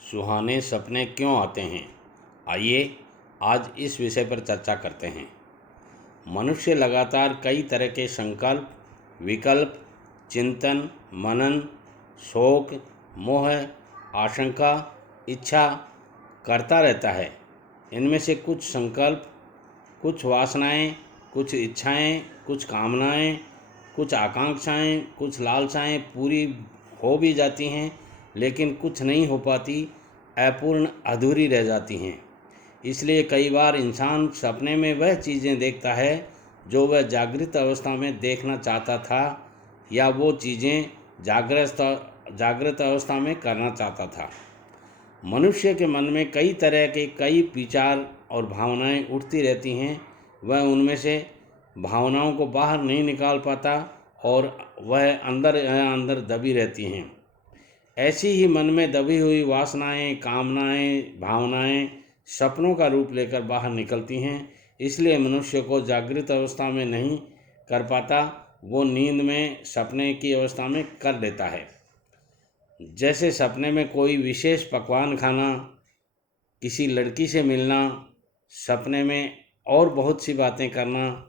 सुहाने सपने क्यों आते हैं? आइए आज इस विषय पर चर्चा करते हैं। मनुष्य लगातार कई तरह के संकल्प, विकल्प, चिंतन, मनन, शोक, मोह, आशंका, इच्छा करता रहता है। इनमें से कुछ संकल्प, कुछ वासनाएं, कुछ इच्छाएं, कुछ कामनाएं, कुछ आकांक्षाएं, कुछ लालसाएं पूरी हो भी जाती हैं, लेकिन कुछ नहीं हो पाती, अपूर्ण अधूरी रह जाती हैं। इसलिए कई बार इंसान सपने में वह चीज़ें देखता है जो वह जागृत अवस्था में देखना चाहता था, या वो चीज़ें जागृत अवस्था में करना चाहता था। मनुष्य के मन में कई तरह के कई विचार और भावनाएं उठती रहती हैं। वह उनमें से भावनाओं को बाहर नहीं निकाल पाता और वह अंदर अंदर दबी रहती हैं। ऐसी ही मन में दबी हुई वासनाएं, कामनाएं, भावनाएं सपनों का रूप लेकर बाहर निकलती हैं। इसलिए मनुष्य को जागृत अवस्था में नहीं कर पाता, वो नींद में सपने की अवस्था में कर लेता है। जैसे सपने में कोई विशेष पकवान खाना, किसी लड़की से मिलना, सपने में और बहुत सी बातें करना।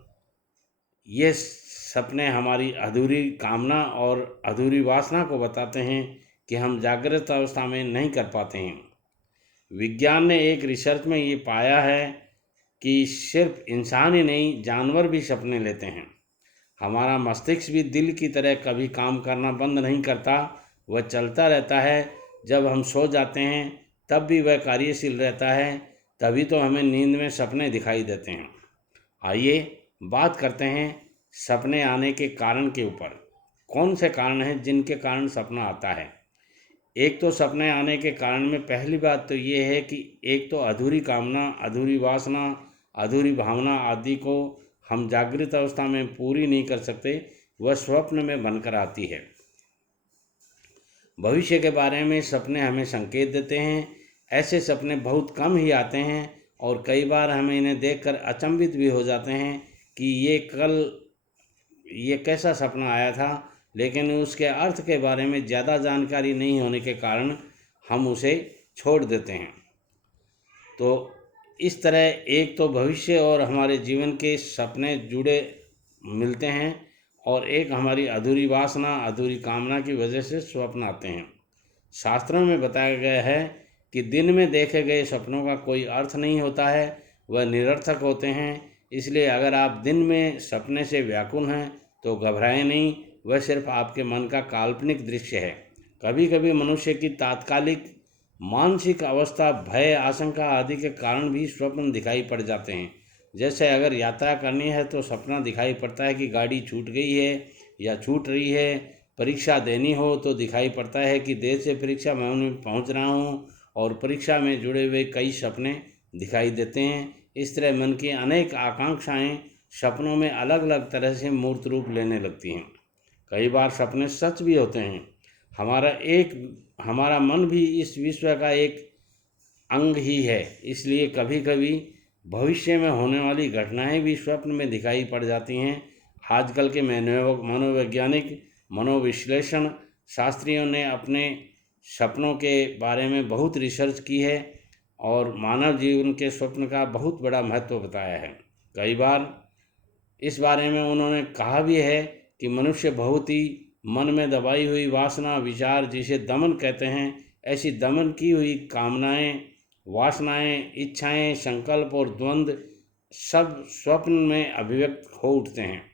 ये सपने हमारी अधूरी कामना और अधूरी वासना को बताते हैं कि हम जागृत अवस्था में नहीं कर पाते हैं। विज्ञान ने एक रिसर्च में ये पाया है कि सिर्फ इंसान ही नहीं, जानवर भी सपने लेते हैं। हमारा मस्तिष्क भी दिल की तरह कभी काम करना बंद नहीं करता, वह चलता रहता है। जब हम सो जाते हैं तब भी वह कार्यशील रहता है, तभी तो हमें नींद में सपने दिखाई देते हैं। आइए बात करते हैं सपने आने के कारण के ऊपर। कौन से कारण हैं जिनके कारण सपना आता है? एक तो सपने आने के कारण में पहली बात तो ये है कि एक तो अधूरी कामना, अधूरी वासना, अधूरी भावना आदि को हम जागृत अवस्था में पूरी नहीं कर सकते, वह स्वप्न में बनकर आती है। भविष्य के बारे में सपने हमें संकेत देते हैं। ऐसे सपने बहुत कम ही आते हैं और कई बार हमें इन्हें देखकर अचंभित भी हो जाते हैं कि ये कैसा सपना आया था, लेकिन उसके अर्थ के बारे में ज़्यादा जानकारी नहीं होने के कारण हम उसे छोड़ देते हैं। तो इस तरह एक तो भविष्य और हमारे जीवन के सपने जुड़े मिलते हैं, और एक हमारी अधूरी वासना, अधूरी कामना की वजह से स्वप्न आते हैं। शास्त्रों में बताया गया है कि दिन में देखे गए सपनों का कोई अर्थ नहीं होता है, वह निरर्थक होते हैं। इसलिए अगर आप दिन में सपने से व्याकुल हैं तो घबराएं नहीं, वह सिर्फ आपके मन का काल्पनिक दृश्य है। कभी कभी मनुष्य की तात्कालिक मानसिक अवस्था, भय, आशंका आदि के कारण भी स्वप्न दिखाई पड़ जाते हैं। जैसे अगर यात्रा करनी है तो सपना दिखाई पड़ता है कि गाड़ी छूट गई है या छूट रही है। परीक्षा देनी हो तो दिखाई पड़ता है कि देर से परीक्षा में पहुंच रहा हूं, और परीक्षा में जुड़े हुए कई सपने दिखाई देते हैं। इस तरह मन की अनेक आकांक्षाएं सपनों में अलग अलग तरह से मूर्त रूप लेने लगती हैं। कई बार सपने सच भी होते हैं। हमारा मन भी इस विश्व का एक अंग ही है। इसलिए कभी कभी भविष्य में होने वाली घटनाएं भी स्वप्न में दिखाई पड़ जाती हैं। आजकल के मनोवैज्ञानिक, मनोविश्लेषण शास्त्रियों ने अपने सपनों के बारे में बहुत रिसर्च की है और मानव जीवन के स्वप्न का बहुत बड़ा महत्व बताया है। कई बार इस बारे में उन्होंने कहा भी है कि मनुष्य बहुत ही मन में दबाई हुई वासना, विचार, जिसे दमन कहते हैं, ऐसी दमन की हुई कामनाएं, वासनाएं, इच्छाएं, संकल्प और द्वंद्व सब स्वप्न में अभिव्यक्त हो उठते हैं।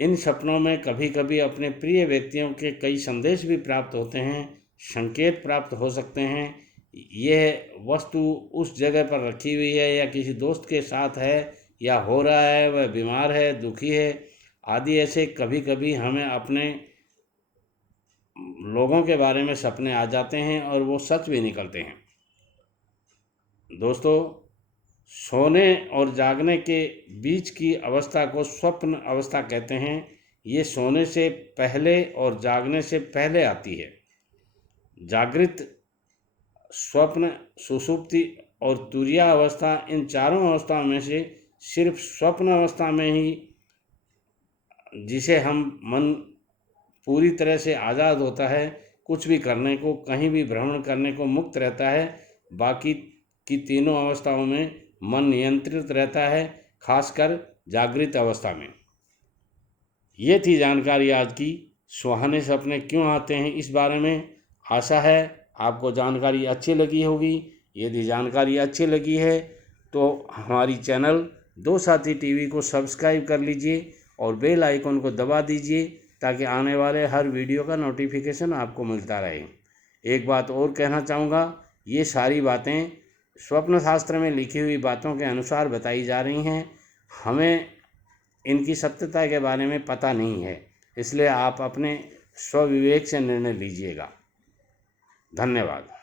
इन सपनों में कभी कभी अपने प्रिय व्यक्तियों के कई संदेश भी प्राप्त होते हैं, संकेत प्राप्त हो सकते हैं। यह वस्तु उस जगह पर रखी हुई है, या किसी दोस्त के साथ है, या हो रहा है, वह बीमार है, दुखी है आदि। ऐसे कभी कभी हमें अपने लोगों के बारे में सपने आ जाते हैं और वो सच भी निकलते हैं। दोस्तों, सोने और जागने के बीच की अवस्था को स्वप्न अवस्था कहते हैं। ये सोने से पहले और जागने से पहले आती है। जागृत, स्वप्न, सुषुप्ति और तुरिया अवस्था, इन चारों अवस्थाओं में से सिर्फ स्वप्न अवस्था में ही, जिसे हम मन पूरी तरह से आज़ाद होता है, कुछ भी करने को, कहीं भी भ्रमण करने को मुक्त रहता है। बाकी की तीनों अवस्थाओं में मन नियंत्रित रहता है, खासकर जागृत अवस्था में। ये थी जानकारी आज की। सुहाने सपने क्यों आते हैं इस बारे में। आशा है आपको जानकारी अच्छी लगी होगी। यदि जानकारी अच्छी लगी है तो हमारी चैनल दो साथी टीवी को सब्सक्राइब कर लीजिए और बेल आइकन को दबा दीजिए ताकि आने वाले हर वीडियो का नोटिफिकेशन आपको मिलता रहे। एक बात और कहना चाहूँगा, ये सारी बातें स्वप्न शास्त्र में लिखी हुई बातों के अनुसार बताई जा रही हैं। हमें इनकी सत्यता के बारे में पता नहीं है, इसलिए आप अपने स्वविवेक से निर्णय लीजिएगा। धन्यवाद।